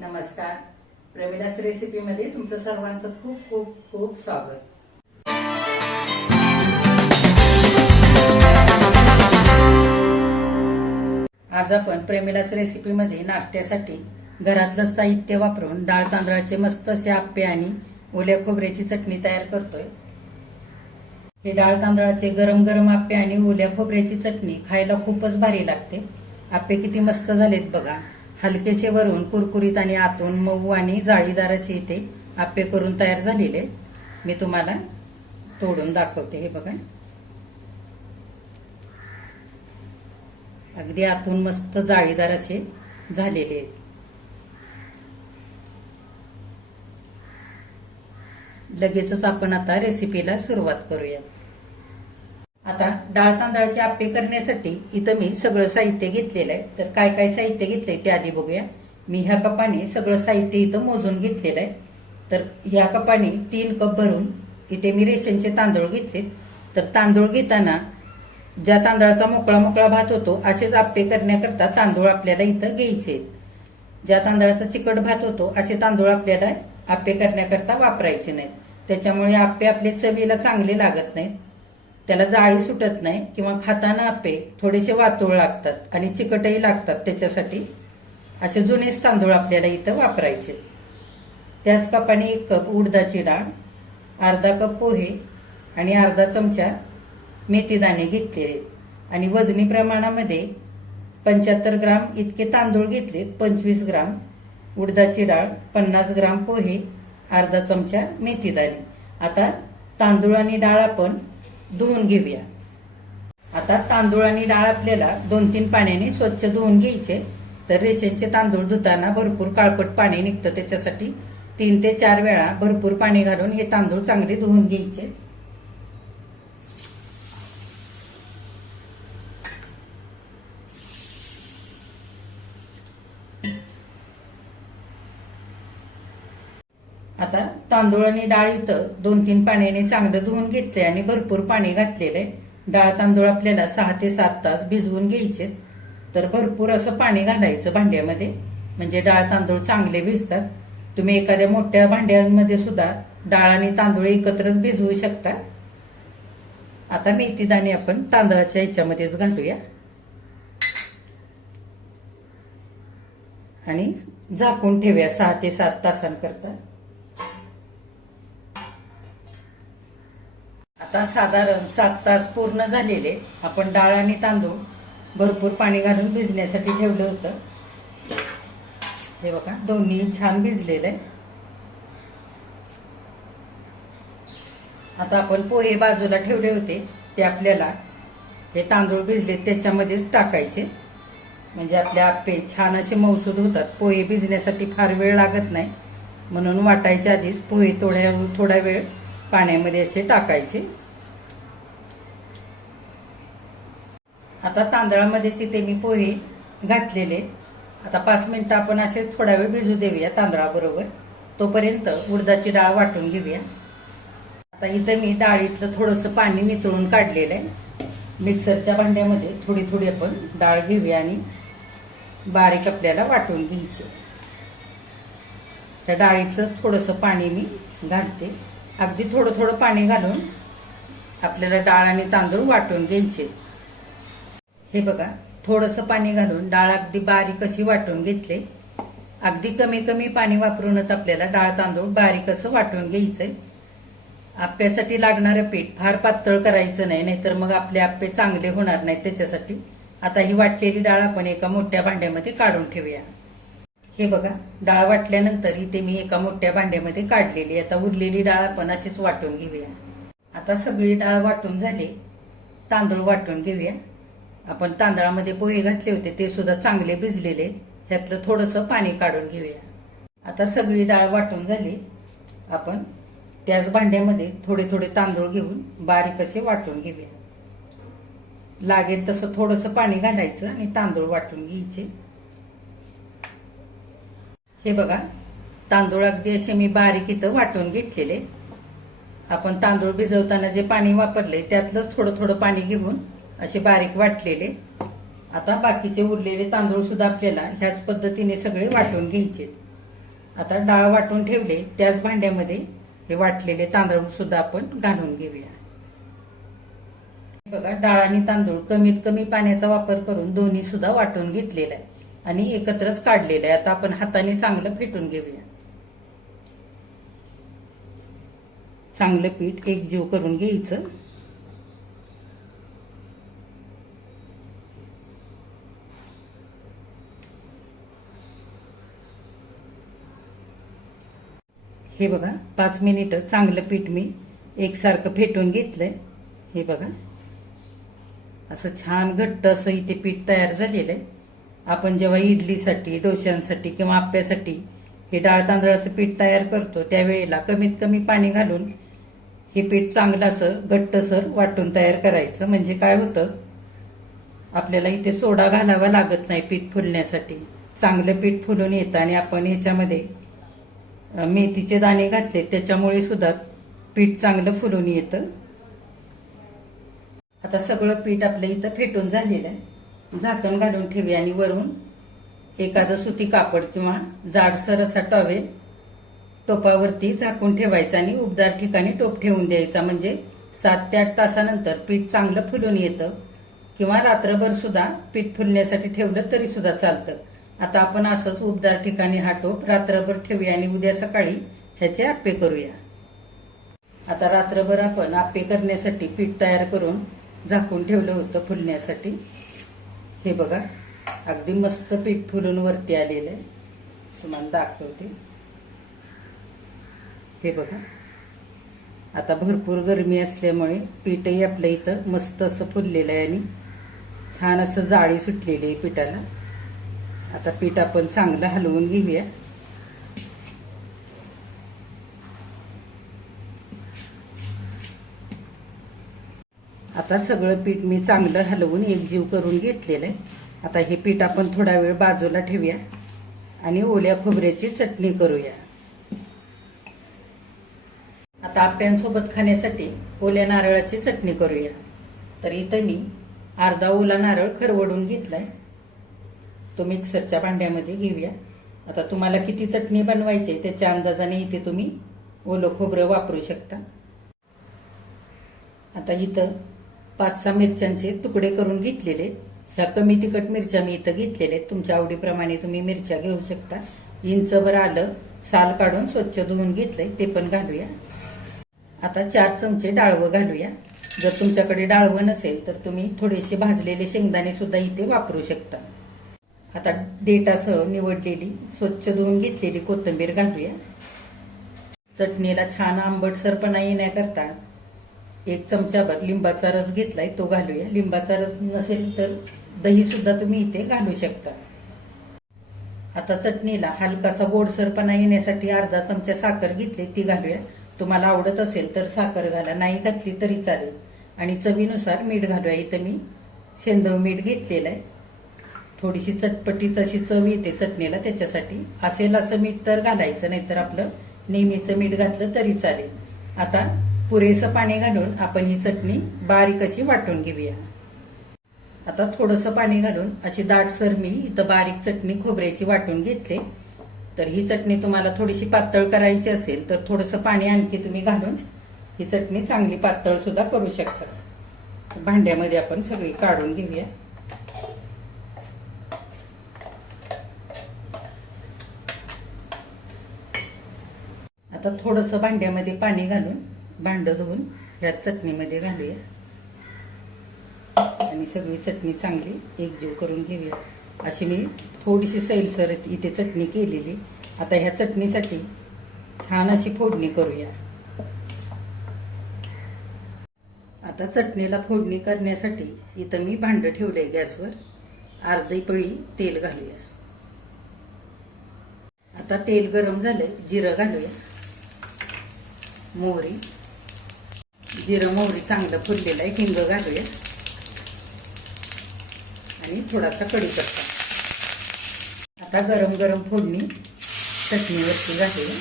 नमस्कार. प्रमिलास रेसिपीमध्ये तुमचं सर्वांचं खूप खूप खूप स्वागत. आज आपण प्रेमिलास रेसिपीमध्ये नाश्त्यासाठी घरातलं साहित्य वापरून डाळ तांदळाचे मस्त असे आप्पे आणि ओल्या खोबऱ्याची चटणी तयार करतोय. हे डाळ तांदळाचे गरम गरम आप्पे आणि ओल्या खोबऱ्याची चटणी खायला खूपच भारी लागते. आप्पे किती मस्त झालेत बघा. हलकेसे वरून कुरकुरीत आणि आतून मऊ आणि जाळीदार असे इथे आप्पे करून तयार झालेले. मी तुम्हाला तोडून दाखवते. हे बघा, अगदी आतून मस्त जाळीदार असे झालेले आहेत. लगेचच आपण आता रेसिपीला सुरुवात करूया. आता डाळ तांदळाचे आप्पे करण्यासाठी इथं मी सगळं साहित्य घेतलेलं आहे. तर काय काय साहित्य घेतलंय ते आधी बघूया. मी ह्या कपाने सगळं साहित्य इथं मोजून घेतलेलं आहे. तर ह्या कपाने 3 कप भरून इथे मी रेशनचे तांदूळ घेतले. तर तांदूळ घेताना ज्या तांदळाचा मोकळा मोकळा भात होतो असेच आप्पे करण्याकरता तांदूळ आपल्याला इथं घ्यायचे. ज्या तांदळाचा चिकट भात होतो असे तांदूळ आपल्याला आप्पे करण्याकरता वापरायचे नाहीत. त्याच्यामुळे आप्पे आपले चवीला चांगले लागत नाहीत, त्याला जाळी सुटत नाही किंवा खाताना आप्पे थोडेसे वातोळ लागतात आणि चिकटही लागतात. त्याच्यासाठी असे जुनेच तांदूळ आपल्याला इथं वापरायचे. त्याच कपाने 1 कप उडदाची डाळ, अर्धा कप पोहे आणि अर्धा चमचा मेथीदाणे घेतलेले आणि वजनी प्रमाणामध्ये 75 ग्राम इतके तांदूळ घेतलेत. 25 ग्राम उडदाची डाळ, 50 ग्राम पोहे, अर्धा चमचा मेथीदाणे. आता तांदूळ आणि डाळ आपण धुवून घेऊया. आता तांदूळ आणि डाळ आपल्याला 2-3 पाण्याने स्वच्छ धुवून घ्यायचे. तर रेशनचे तांदूळ धुताना भरपूर काळपट पाणी निघतं, त्याच्यासाठी 3 ते 4 वेळा भरपूर पाणी घालून हे तांदूळ चांगले धुवून घ्यायचे. आता तांदूळ आणि डाळ इथं 2-3 पाण्याने चांगलं धुवून घेतले आणि भरपूर पाणी घातलेले. डाळ तांदूळ आपल्याला 6 ते 7 तास भिजवून घ्यायचे. तर भरपूर असं पाणी घालायचं भांड्यामध्ये, म्हणजे डाळ तांदूळ चांगले भिजतात. तुम्ही एखाद्या मोठ्या भांड्यामध्ये सुद्धा डाळ आणि तांदूळ एकत्रच भिजवू शकता. आता मेथीदाणे आपण तांदळाच्या ह्याच्यामध्येच घालूया आणि झाकून ठेवूया 6 ते 7 तासांकरता. आता साधारण 7 तास पूर्ण झालेले. आपण डाळ आणि तांदूळ भरपूर पाणी घालून भिजण्यासाठी ठेवलं होतं. हे बघा, दोन्ही छान भिजलेलं आहे. आता आपण पोहे बाजूला ठेवले होते, ते आपल्याला हे तांदूळ भिजले त्याच्यामध्येच टाकायचे, म्हणजे आपले आप्पे छान असे मऊसूद होतात. पोहे भिजण्यासाठी फार वेळ लागत नाही, म्हणून वाटायच्या आधीच पोहे थोडा वेळ पाण्यामध्ये असे टाकायचे. आता तांदळामध्येच इथे मी पोहे घातलेले. आता 5 मिनिटं आपण असेच थोडा वेळ भिजू देऊया तांदळाबरोबर. तोपर्यंत उडदाची डाळ वाटून घेऊया. आता इथे मी डाळीतलं थोडंसं पाणी नितळून काढलेलं आहे. मिक्सरच्या भांड्यामध्ये थोडी थोडी आपण डाळ घेऊया आणि बारीक आपल्याला वाटून घ्यायची. त्या डाळीतलंच थोडंसं पाणी मी घालते. अगदी थोडं थोडं पाणी घालून आपल्याला डाळ आणि तांदूळ वाटून घ्यायचे. हे बघा, थोडंसं पाणी घालून डाळ अगदी बारीक अशी वाटून घेतले. अगदी कमी कमी पाणी वापरूनच आपल्याला डाळ तांदूळ बारीक असं वाटून घ्यायचंय. आप्प्यासाठी लागणारं पीठ फार पातळ करायचं नाही, नाहीतर मग आपले आप्पे चांगले होणार नाहीत. त्याच्यासाठी आता ही वाटलेली डाळ आपण एका मोठ्या भांड्यामध्ये काढून ठेवूया. हे बघा, डाळ वाटल्यानंतर इथे मी एका मोठ्या भांड्यामध्ये काढलेली. आता उरलेली डाळ आपण अशीच वाटून घेऊया. आता सगळी डाळ वाटून झाली, तांदूळ वाटून घेऊया. आपण तांदळामध्ये पोहे घातले होते, ते सुद्धा चांगले भिजलेले. ह्यातलं थोडंसं पाणी काढून घेऊया. आता सगळी डाळ वाटून झाली. आपण त्याच भांड्यामध्ये थोडे थोडे तांदूळ घेऊन बारीक असे वाटून घेऊया. लागेल तसं थोडंसं पाणी घालायचं आणि तांदूळ वाटून घ्यायचे. हे बघा, तांदूळ अगदी असे मी बारीक इथं वाटून घेतलेले. आपण तांदूळ भिजवताना जे पाणी वापरले त्यातलंच थोडं थोडं पाणी घेऊन असे बारीक वाटलेले. आता बाकीचे उरलेले तांदूळ सुद्धा आपल्याला ह्याच पद्धतीने सगळे वाटून घ्यायचे. आता डाळ वाटून ठेवले त्याच भांड्यामध्ये हे वाटलेले तांदूळ सुद्धा आपण घालून घेऊया. बघा, डाळ आणि तांदूळ कमीत कमी पाण्याचा वापर करून दोन्ही सुद्धा वाटून घेतलेला आहे आणि एकत्रच काढलेलं आहे. आता आपण हाताने चांगलं फेटून घेऊया. चांगलं पीठ एकजीव करून घ्यायचं. हे बघा, 5 मिनिटं चांगलं पीठ मी एकसारखं फेटून घेतलंय. हे बघा, असं छान घट्ट असं इथे पीठ तयार झालेलं आहे. आपण जेव्हा इडलीसाठी, डोश्यांसाठी किंवा आप्प्यासाठी हे डाळ तांदळाचं पीठ तयार करतो त्यावेळेला कमीत कमी पाणी घालून हे पीठ चांगलं असं घट्टसर वाटून तयार करायचं. म्हणजे काय होतं, आपल्याला इथे सोडा घालावा लागत नाही पीठ फुलण्यासाठी. चांगलं पीठ फुलून येतं आणि आपण ह्याच्यामध्ये मेथीचे दाणे घातले त्याच्यामुळे सुद्धा पीठ चांगलं फुलून येतं. आता सगळं पीठ आपलं इथं फेटून झालेलं आहे. झाकण घालून ठेवूया आणि वरून एखादं सुती कापड किंवा जाडसर असा टॉवेल टोपावरती झाकून ठेवायचा आणि उबदार ठिकाणी टोप ठेवून द्यायचा. म्हणजे 7 ते 8 तासानंतर पीठ चांगलं फुलून येतं. किंवा रात्रभर सुद्धा पीठ फुलण्यासाठी ठेवलं तरी सुद्धा चालतं. आता आपण असंच उबदार ठिकाणी हा टोप रात्रभर ठेवूया आणि उद्या सकाळी ह्याचे आप्पे करूया. आता रात्रभर आपण आप्पे करण्यासाठी पीठ तयार करून झाकून ठेवलं होतं फुलण्यासाठी. हे बघा, अगदी मस्त पीठ फुलून वरती आलेलं आहे. तुम्हाला दाखवते. हे बघा, आता भरपूर गरमी असल्यामुळे पीठही आपलं इथं मस्त असं फुललेलं आहे आणि छान असं जाळी सुटलेली आहे पिठाला. आता पीठ आपण चांगलं हलवून घेऊया. आता सगळं पीठ मी चांगलं हलवून एकजीव करून घेतलेलं आहे. आता हे पीठ आपण थोडा वेळ बाजूला ठेवूया आणि ओल्या खोबऱ्याची चटणी करूया. आता आप्यांसोबत खाण्यासाठी ओल्या नारळाची चटणी करूया. तर इथं मी अर्धा ओला नारळ खरवडून घेतलाय. तो मिक्सरच्या भांड्यामध्ये घेऊया. आता तुम्हाला किती चटणी बनवायची त्याच्या अंदाजाने इथे तुम्ही ओलं खोबरं वापरू शकता. आता इथं 5-6 मिरच्यांचे तुकडे करून घेतलेले. ह्या कमी तिखट मिरच्या मी इथं घेतलेल्या आहेत. तुमच्या आवडीप्रमाणे तुम्ही मिरच्या घेऊ शकता. इंचभर आलं साल काढून स्वच्छ धुवून घेतलंय ते पण घालूया. आता 4 चमचे डाळवं घालूया. जर तुमच्याकडे डाळवं नसेल तर तुम्ही थोडेसे भाजलेले शेंगदाणे सुद्धा इथे वापरू शकता. आता देठासह निवडलेली स्वच्छ धुवून घेतलेली कोथिंबीर घालूया. चटणीला छान आंबटसरपणा येण्याकरता 1 चमचाभर लिंबाचा रस घेतलाय तो घालूया. लिंबाचा रस नसेल तर दही सुद्धा तुम्ही इथे घालू शकता. आता चटणीला हलकासा गोडसरपणा येण्यासाठी अर्धा चमचा साखर घेतली ती घालूया. तुम्हाला आवडत असेल तर साखर घाला, नाही घातली तरी चालेल. आणि चवीनुसार मीठ घालूया. इथं मी सेंधव मीठ घेतलेलं आहे. थोडीशी चटपटीत अशी चव येते चटणीला, त्याच्यासाठी असेल असं मीठ तर घालायचं, नाहीतर आपलं नेहमीचं मीठ घातलं तरी चालेल. आता पुरेसं पाणी घालून आपण ही चटणी बारीक अशी वाटून घेऊया. आता थोडंसं पाणी घालून अशी दाटसर मी इथं बारीक चटणी खोबऱ्याची वाटून घेतली. तर ही चटणी तुम्हाला थोडीशी पातळ करायची असेल तर थोडंसं पाणी आणखी तुम्ही घालून ही चटणी चांगली पातळ सुद्धा करू शकता. भांड्यामध्ये आपण सगळी काढून घेऊया. आता थोडंसं भांड्यामध्ये पाणी घालून भांडं धुवून या चटणीमध्ये घालूया आणि सगळी चटणी चांगली एकजीव करून घेऊया. अशी मी थोडीशी सैलसर इथे चटणी केलेली. आता ह्या चटणीसाठी छान अशी फोडणी करूया. आता चटणीला फोडणी करण्यासाठी इथं मी भांडं ठेवलंय गॅसवर. अर्धी पळी तेल घालूया. आता तेल गरम झालंय, जिरं घालूया. मोहरी, जिरं मोहरी चांगलं फुललेलं आहे. हिंग घालूया आणि थोडासा कढीपत्ता. आता गरम गरम फोडणी चटणीवरती घालूया.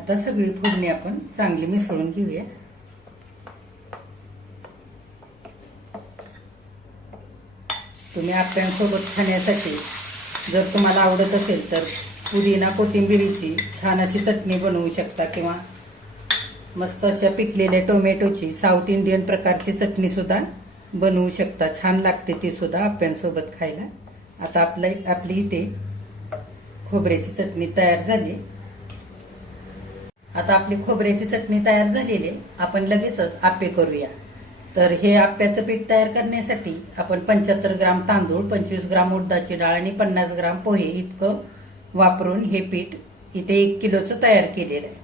आता सगळी फोडणी आपण चांगली मिसळून घेऊया. तुम्ही आप्यांसोबत खाण्यासाठी जर तुम्हाला आवडत असेल तर पुदिना कोथिंबिरीची छान अशी चटणी बनवू शकता, किंवा मस्त अशा पिकलेल्या टोमॅटोची साऊथ इंडियन प्रकारची चटणी सुद्धा बनवू शकता. छान लागते ती सुद्धा आप्यांसोबत खायला. आता आपली इथे खोबऱ्याची चटणी तयार झाली. आता आपली खोबऱ्याची चटणी तयार झालेली आहे. आपण लगेचच आप्पे करूया. तर हे आप्याचं पीठ तयार करण्यासाठी आपण 75 ग्राम तांदूळ, 25 ग्राम उडदाची डाळ आणि 50 ग्राम पोहे इतकं वापरून हे पीठ इथे 1 किलोचं तयार केलेलं आहे.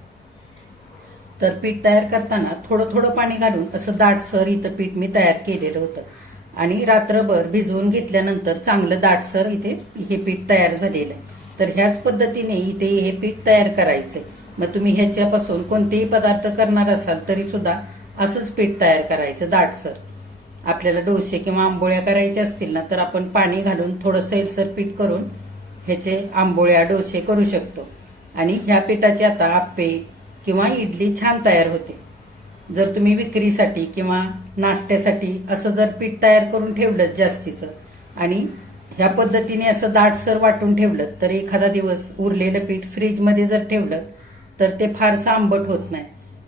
तर पीठ तयार करताना थोडं थोडं पाणी घालून असं दाटसर इथं पीठ मी तयार केलेलं होतं आणि रात्रभर भिजवून घेतल्यानंतर चांगलं दाटसर इथे हे पीठ तयार झालेलं आहे. तर ह्याच पद्धतीने इथे हे पीठ तयार करायचंय. मग तुम्ही ह्याच्यापासून कोणतेही पदार्थ करणार असाल तरी सुद्धा असंच पीठ तयार करायचं दाटसर. आपल्याला डोसे किंवा आंबोळ्या करायच्या असतील ना, तर आपण पाणी घालून थोडं सैलसर पीठ करून ह्याचे आंबोळ्या डोसे करू शकतो. आणि ह्या पिठाचे आता आप्पे किंवा इडली छान तयार होते. जर तुम्ही विक्रीसाठी किंवा नाश्त्यासाठी असं जर पीठ तयार करून ठेवलं जास्तीचं आणि ह्या पद्धतीने असं दाटसर वाटून ठेवलं तर एखादा दिवस उरलेलं पीठ फ्रीजमध्ये जर ठेवलं तर ते फारसं आंबट होत नाही.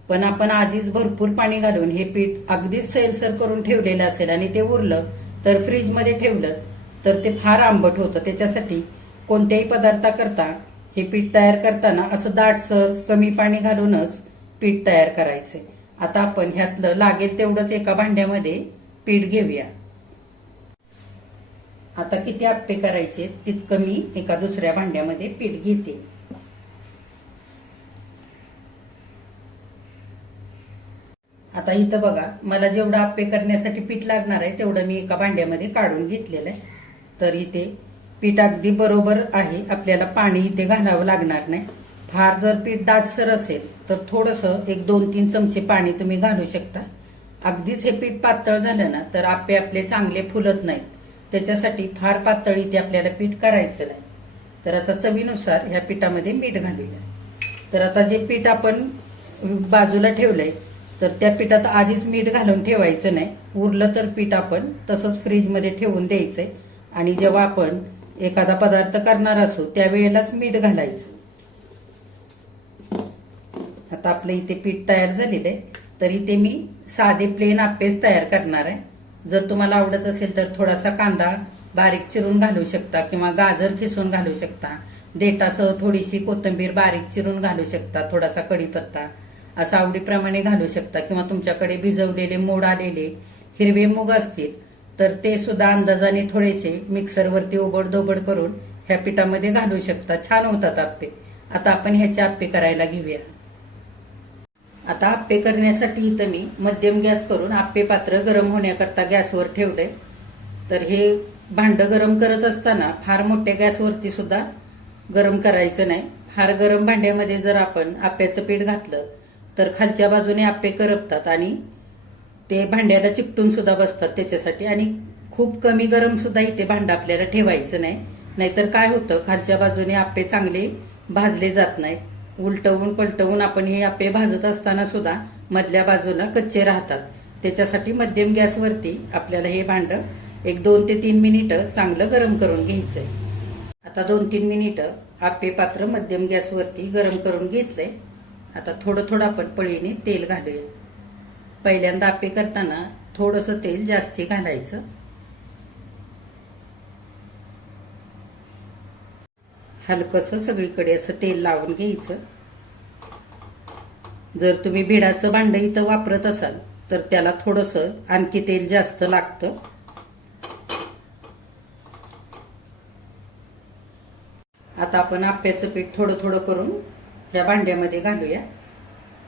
पण आपण आधीच भरपूर पाणी घालून हे पीठ अगदीच सैलसर करून ठेवलेलं असेल आणि ते उरलं तर फ्रीजमध्ये ठेवलं तर ते फार आंबट होतं. त्याच्यासाठी कोणत्याही पदार्थाकरता हे पीठ तयार करताना असं दाटसर कमी पाणी घालूनच पीठ तयार करायचंय. आता आपण ह्यातलं लागेल तेवढंच एका भांड्यामध्ये पीठ घेऊया. आता किती आप्पे करायचे तितकं मी एका दुसऱ्या भांड्यामध्ये पीठ घेते. आता इथं बघा, मला जेवढं आप्पे करण्यासाठी पीठ लागणार आहे तेवढं मी एका भांड्यामध्ये काढून घेतलेलं आहे. तर इथे पीठ अगदी बरोबर आहे. आपल्याला पाणी इथे घालावं लागणार नाही. फार जर पीठ दाटसर असेल तर थोडंसं 1-2-3 चमचे पाणी तुम्ही घालू शकता. अगदीच हे पीठ पातळ झालं ना तर आप्पे आपले चांगले फुलत नाहीत. त्याच्यासाठी फार पातळ इथे आपल्याला पीठ करायचं नाही. तर आता चवीनुसार ह्या पिठामध्ये मीठ घालूया. तर आता जे पीठ आपण बाजूला ठेवलंय तर त्या पिठात आधीच मीठ घालून ठेवायचं नाही. उरलं तर पीठ आपण तसंच फ्रीजमध्ये ठेवून द्यायचंय आणि जेव्हा आपण एखादा पदार्थ करणार असू त्यावेळेलाच मीठ घालायचं. आता आपलं इथे पीठ तयार झालेलं आहे. तर इथे मी साधे प्लेन आप्पेच तयार करणार आहे. जर तुम्हाला आवडत असेल तर थोडासा कांदा बारीक चिरून घालू शकता किंवा गाजर खिसून घालू शकता. देठासह थोडीशी कोथिंबीर बारीक चिरून घालू शकता. थोडासा कढीपत्ता असं आवडीप्रमाणे घालू शकता. किंवा तुमच्याकडे भिजवलेले मोड आलेले हिरवे मूग असतील तर ते सुद्धा अंदाजाने थोडेसे मिक्सरवरती ओबडधोबड करून ह्या पिठामध्ये घालू शकता. छान होतात आप्पे. आता आपण ह्याचे आप्पे करायला घेऊया. आता आप्पे करण्यासाठी इथं मी मध्यम गॅस करून आप्पे पात्र गरम होण्याकरता गॅसवर ठेवलंय. तर हे भांडं गरम करत असताना फार मोठ्या गॅसवरती सुद्धा गरम करायचं नाही. फार गरम भांड्यामध्ये जर आपण आप्याचं पीठ घातलं तर खालच्या बाजूने आप्पे करपतात आणि ते भांड्याला चिकटून सुद्धा बसतात. त्याच्यासाठी आणि खूप कमी गरम सुद्धा इथे भांडं आपल्याला ठेवायचं नाही. नाहीतर काय होतं, खालच्या बाजूने आप्पे चांगले भाजले जात नाहीत. उलटवून पलटवून आपण हे आप्पे भाजत असताना सुद्धा मधल्या बाजूला कच्चे राहतात. त्याच्यासाठी मध्यम गॅसवरती आपल्याला हे भांडं 1-2 ते 3 मिनिटं चांगलं गरम करून घ्यायचंय. आता 2-3 मिनिटं आप्पे पात्र मध्यम गॅसवरती गरम करून घेतलंय. आता थोडं थोडं आपण पळीने तेल घालूया. पहिल्यांदा आप्पे करताना थोडंसं तेल जास्ती घालायचं. हलकसं सगळीकडे असं तेल लावून घ्यायचं. जर तुम्ही भिडाचं भांडं इथं वापरत असाल तर त्याला थोडंसं आणखी तेल जास्त लागतं. आता आपण आप्याचं पीठ थोडं थोडं करून या भांड्यामध्ये घालूया.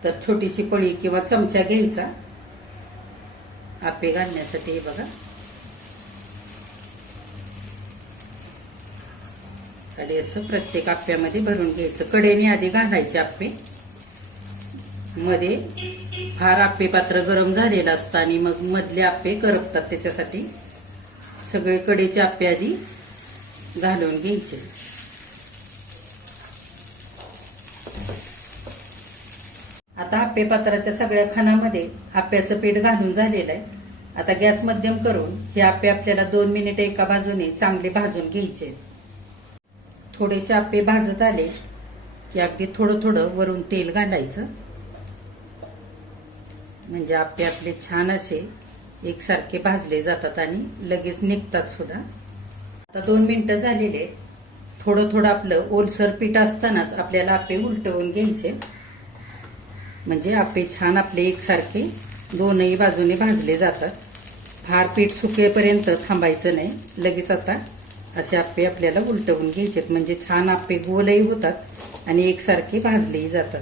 तर छोटीशी पळी किंवा चमचा घ्यायचा आप्पे घालण्यासाठी. हे बघा, आणि असं प्रत्येक आप्यामध्ये भरून घ्यायचं. कडेने आधी घालायचे आप्पे. मध्ये फार आप्पे पात्र गरम झालेलं असतं आणि मग मधले आप्पे करपतात. त्याच्यासाठी सगळे कडेचे आप्पे आधी घालून घ्यायचे. आता आप्पे पात्राच्या सगळ्या खानामध्ये आप्याचं पीठ घालून झालेलं आहे. आता गॅस मध्यम करून हे आप्पे आपल्याला 2 मिनिटे एका बाजूने चांगले भाजून घ्यायचे. थोडेसे आप्पे भाजत आले की अगदी थोडं थोडं वरून तेल घालायचं, म्हणजे आप्पे आपले छान असे एकसारखे भाजले जातात आणि लगेच निघतात सुद्धा. आता 2 मिनिटं झालेले. थोडं थोडं आपलं ओलसर पीठ असतानाच आपल्याला आप्पे उलटवून घ्यायचे, म्हणजे आप्पे छान आपले एकसारखे दोनही बाजूने भाजले जातात. फार पीठ सुकेपर्यंत थांबायचं नाही. लगेच आता असे आप्पे आपल्याला उलटवून घ्यायचे, म्हणजे छान आप्पे गोलही होतात आणि एकसारखे भाजलेही जातात.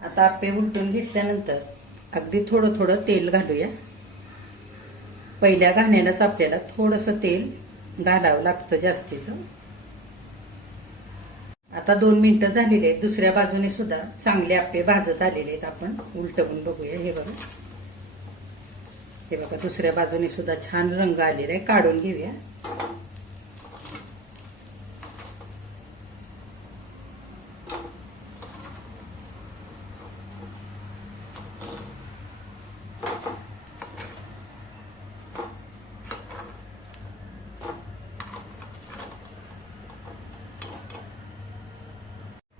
आता आप्पे उलटून घेतल्यानंतर अगदी थोडं थोडं तेल घालूया. पहिल्या घाण्यालाच आपल्याला थोडंसं तेल घालावं लागतं जास्तीचं. आता 2 मिनिटं झालेले आहेत. दुसऱ्या बाजूने सुद्धा चांगले आप्पे भाजत आलेले आहेत. आपण उलटवून बघूया. हे बघा, हे बघा, दुसऱ्या बाजूने सुद्धा छान रंग आलेला आहे. काढून घेऊया.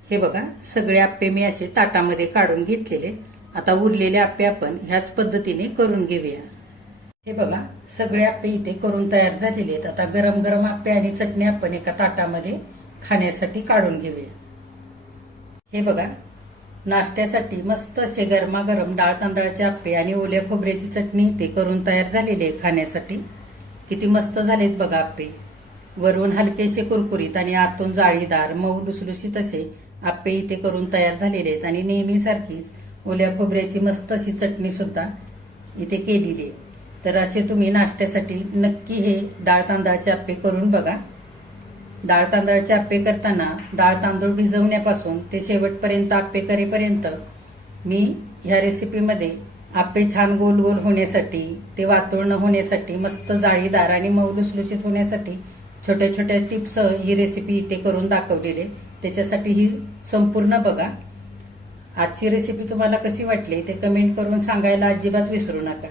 हे बघा, सगळे आप्पे मी असे ताटामध्ये काढून घेतलेले. आता उरलेले आप्पे आपण ह्याच पद्धतीने करून घेऊया. हे बघा, सगळे आप्पे इथे करून तयार झालेले आहेत. आता गरम गरम आप्पे आणि चटणी आपण एका ताटामध्ये खाण्यासाठी काढून घेऊया. हे बघा, नाश्त्यासाठी मस्त असे गरमागरम डाळ तांदळाचे आप्पे आणि ओल्या खोबऱ्याची चटणी इथे करून तयार झालेली आहे खाण्यासाठी. किती मस्त झालेत बघा आप्पे. वरून हलकेसे कुरकुरीत आणि आतून जाळीदार मऊ लुसलुशीत असे आप्पे इथे करून तयार झालेले आहेत. आणि नेहमीसारखीच ओल्या खोबऱ्याची मस्त अशी चटणी सुद्धा इथे केलेली आहे. तर असे तुम्ही नाश्त्यासाठी नक्की हे डाळ तांदळाचे आप्पे करून बघा. डाळ तांदळाचे आप्पे करताना डाळ तांदूळ भिजवण्यापासून ते शेवटपर्यंत आप्पे करेपर्यंत मी ह्या रेसिपीमध्ये आप्पे छान गोल गोल होण्यासाठी, ते वातुळ न होण्यासाठी, मस्त जाळीदार आणि मऊ लुसलुशीत होण्यासाठी छोट्या छोट्या टिप्ससह ही रेसिपी इथे करून दाखवलेली आहे. त्याच्यासाठी ही संपूर्ण बघा. आजची रेसिपी तुम्हाला कशी वाटली ते कमेंट करून सांगायला अजिबात विसरू नका.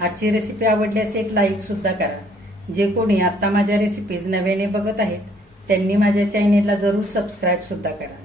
आजची रेसिपी आवडल्यास एक लाईक सुद्धा करा. जे कोणी आता माझ्या रेसिपीज नव्याने बघत आहेत त्यांनी माझ्या चॅनेलला जरूर सबस्क्राईब सुद्धा करा.